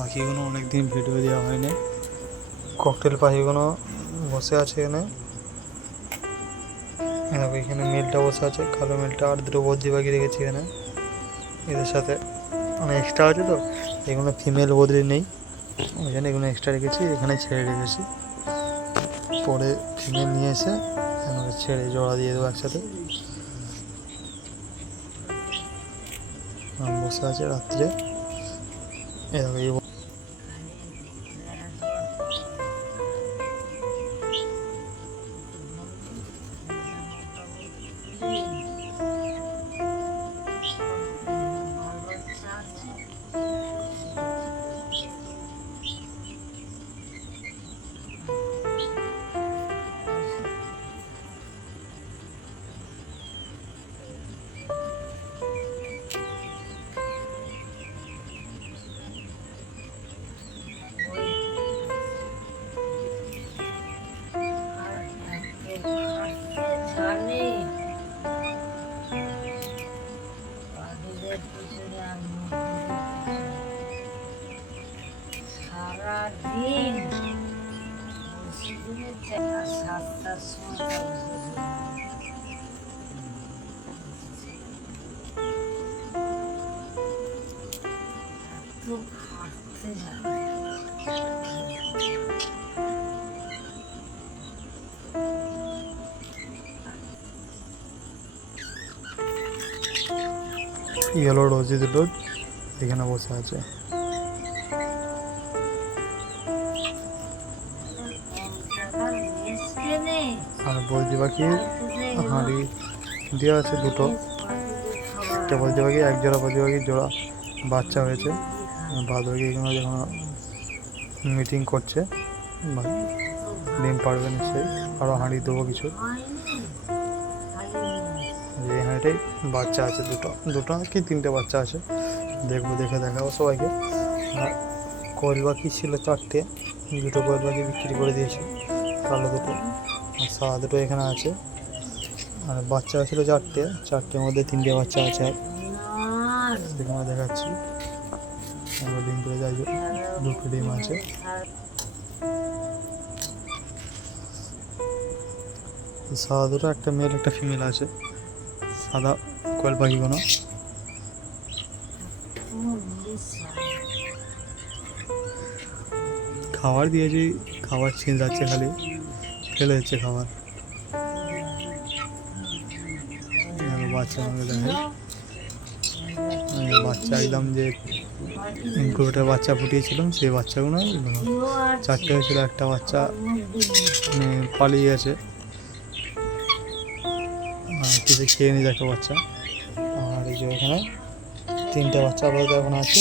পাখিগুলো অনেকদিন ভিডিও দেওয়া হয়নি। ককটেল পাখিগুলো বসে আছে এখানে। এখানে মেলটা বসে আছে, কালো মেলটা, আর দুটো বদ্রি পাখি রেখেছি এখানে। এদের সাথে মানে এক্সট্রা আছে তো, এগুলো ফিমেল বদ্রি নেই, ওই জন্য এগুলো এক্সট্রা রেখেছি, এখানে ছেড়ে রেখেছি। পরে ফিমেল নিয়ে এসে ছেড়ে জোড়া দিয়ে দেবো একসাথে। বসে আছে রাত্রে। এই সারাদিন 7টার সময় হাঁটতে যাবে। ইয়েলো রোজি দুটো এখানে বসে আছে। আর বদ্রি পাখি হাঁড়ি দেওয়া আছে দুটো। একটা বদ্রি পাখি, এক জোড়া বদ্রি পাখির জোড়া বাচ্চা হয়েছে। বাদ বাকি এগুলো যখন মিটিং করছে, ডিম পারবে নিশ্চয়ই। আরও হাঁড়ি দেবো কিছু। এই হাঁড়িটাই বাচ্চা আছে দুটো কি তিনটে বাচ্চা আছে, দেখবো, দেখে দেখাবো সবাইকে। আর কোয়েল পাখি ছিল 4টে, দুটো কোয়েল পাখি বিক্রি করে দিয়েছি, কালো দুটো আর সাদা দুটো এখানে আছে। আর বাচ্চা ছিল 4টের মধ্যে 3টে বাচ্চা আছে। আর সেখানে দেখাচ্ছি, আমরা ডিম করে যাই, দুটো ডিম আছে। সাদা দুটো, একটা মেল একটা ফিমেল আছে, সাদা কোয়েল পাখিগুলো। খাবার দিয়েছি, খাবার ছিঁড়ে যাচ্ছে, খালি ফেলে দিচ্ছে খাবার। বাচ্চা আমাকে দেখে, বাচ্চা একদম যে ইনকিউবেটর বাচ্চা ফুটিয়েছিলাম সেই বাচ্চাগুলো 4টে হয়েছিল। একটা বাচ্চা পালিয়ে গেছে, কিছু খেয়ে নিয়েছে একটা বাচ্চা। আর এই যে এখানে 3টে বাচ্চা আপাতত এখন আছে।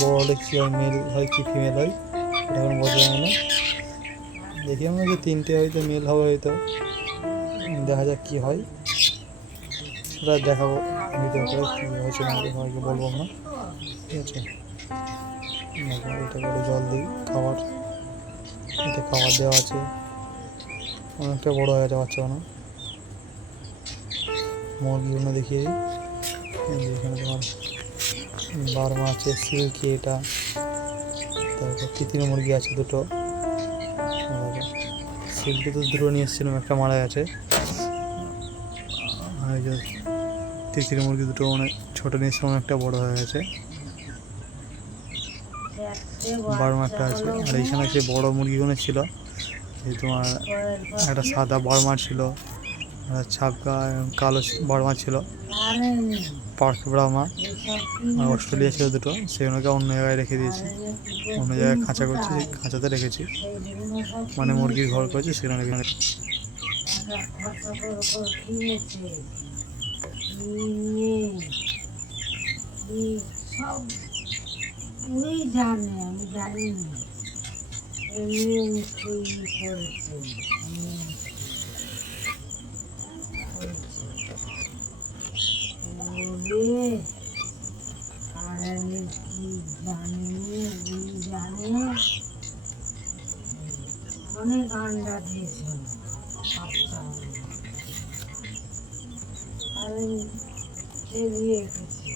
বড় হলে কী হয়, মেল হয় কি ফিমেল হয় এটা এখন বোঝা যায় না। দেখি আমরা যে 3টে হয়তো মেল হবে, হয়তো দেখা যাক কী হয়, সেটা দেখাবো ভিডিও করে। কী হয়েছে না সবাইকে বলবো আমরা, ঠিক আছে। এটা করে জল দিই, খাবার, এতে খাবার দেওয়া আছে, অনেকটা বড়ো হয়ে গেছে বাচ্চাগুলো। মুরগিগুলো দেখিয়ে দিই, এখানে তোমার বার্মা আছে, সিল্কি, এটা তারপর তিতির মুরগি আছে দুটো। সিল্কি তো দুটো নিয়ে এসেছিলাম, একটা মারা গেছে। আর এই যে তিতির মুরগি দুটো অনেক ছোটো নিয়ে এসেছিলাম, একটা বড়ো হয়ে গেছে। বার্মা একটা আছে। আর এইখানে যে বড়ো মুরগিগুলো ছিল, এই তোমার একটা সাদা বার্মা ছিল, ছাপকা কালো বার্মা ছিল, পার্ক ব্রাহ্মা, আর অস্ট্রেলিয়া ছিল দুটো, সেগুলোকে অন্য জায়গায় রেখে দিয়েছি, অন্য জায়গায় খাঁচা করছি, সেই খাঁচাতে রেখেছি, মানে মুরগির ঘর করেছি সেখানে রেখে। উনি জানে, আমি জানি না, এমনি করেছে। আর আমি কি জানি, জানে অনেক আন্ডা দিয়েছে বাচ্চা, আমি এগিয়ে গেছি।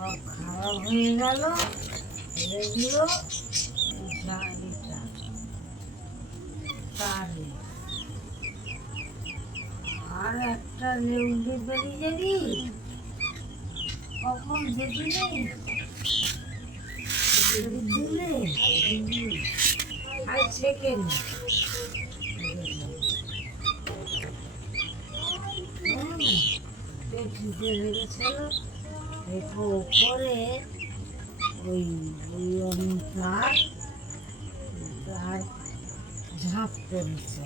সব খারাপ হয়ে গেল, ফেলে দিল এটা তারে। আর একটা লেউডি বেরিয়ে যাবি, কখন দেখলে দিলে 5 সেকেন্ড। পেটিতে লেগেছিল, দেখো ওপরে ওই ওই তার তার ঝাঁপ করেছে।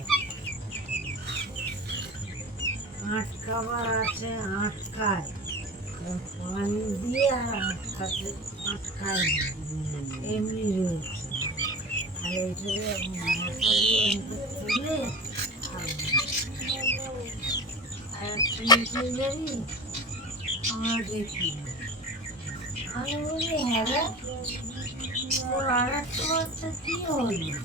আটকাবার আছে, আটকায় পানি দিয়ে, আর আটকায় না, এমনি রয়েছে। আর এইটা তুলে আর একটা নিচে যাবি, আমরা দেখি। আমি বলি হ্যাঁ রে, তোর আর একটা বাচ্চা কি হলো?